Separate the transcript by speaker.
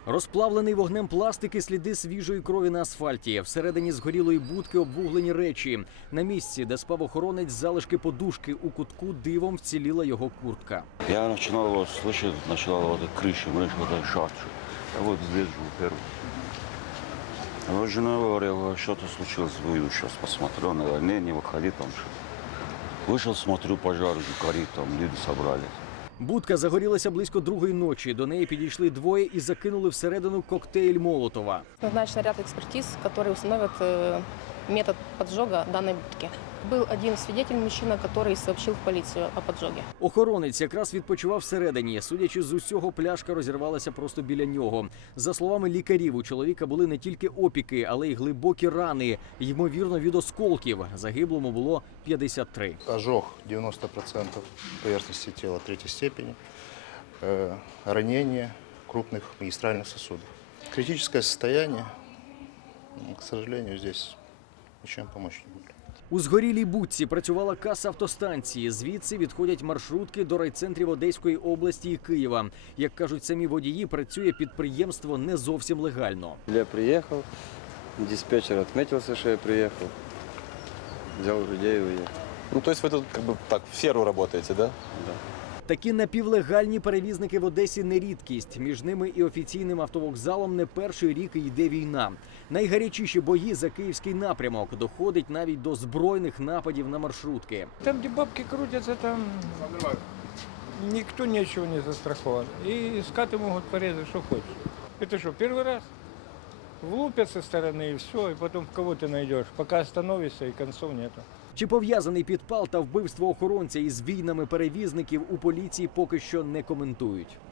Speaker 1: Розплавлений вогнем пластик і сліди свіжої крові на асфальті. Всередині згорілої будки обвуглені речі. На місці, де спав охоронець, залишки подушки. У кутку дивом вціліла його куртка.
Speaker 2: Я начинал его слышать, начинала вот эта крыша, вот эта шахта. А вот здесь же первый. А вот жена говорила, что-то случилось, выйду сейчас посмотрю. Она говорит, не выходи там. Вышел, смотрю, пожар горит, там люди собрались.
Speaker 1: Будка загорілася близько 2-ї ночі. До неї підійшли двоє і закинули всередину коктейль Молотова.
Speaker 3: Назначен ряд экспертиз, которые установят метод поджога данной будки. Был один свидетель, мужчина, который сообщил в полицию о поджоге.
Speaker 1: Охоронець якраз відпочивав всередині. Судячи з усього, пляшка розірвалася просто біля нього. За словами лікарів, у чоловіка були не тільки опіки, але й глибокі рани, ймовірно, від осколків. Загиблому було 53.
Speaker 4: Ожог 90% поверхности тела третьей степени, ранение крупных магистральных сосудов. Критическое состояние, к сожалению, здесь ничем помочь не будет.
Speaker 1: У згорілій будці працювала каса автостанції. Звідси відходять маршрутки до райцентрів Одеської області і Києва. Як кажуть самі водії, працює підприємство не зовсім легально.
Speaker 5: Я приехал, диспетчер отметился, что я приехал, взял людей и уехал.
Speaker 6: Ну, то есть вы тут как бы так в серу работаете, да?
Speaker 5: Да.
Speaker 1: Такі напівлегальні перевізники в Одесі не рідкість. Між ними і офіційним автовокзалом не перший рік йде війна. Найгарячіші бої за київський напрямок. Доходить навіть до збройних нападів на маршрутки.
Speaker 7: Там, где бабки крутятся, там никто ничего не застрахован. И скаты могут порезать, что хочешь. Это что, первый раз? Влупят со стороны и все, и потом кого ты найдешь. Пока остановишься, и концов нету.
Speaker 1: Чи пов'язаний підпал та вбивство охоронця із війнами перевізників, у поліції поки що не коментують.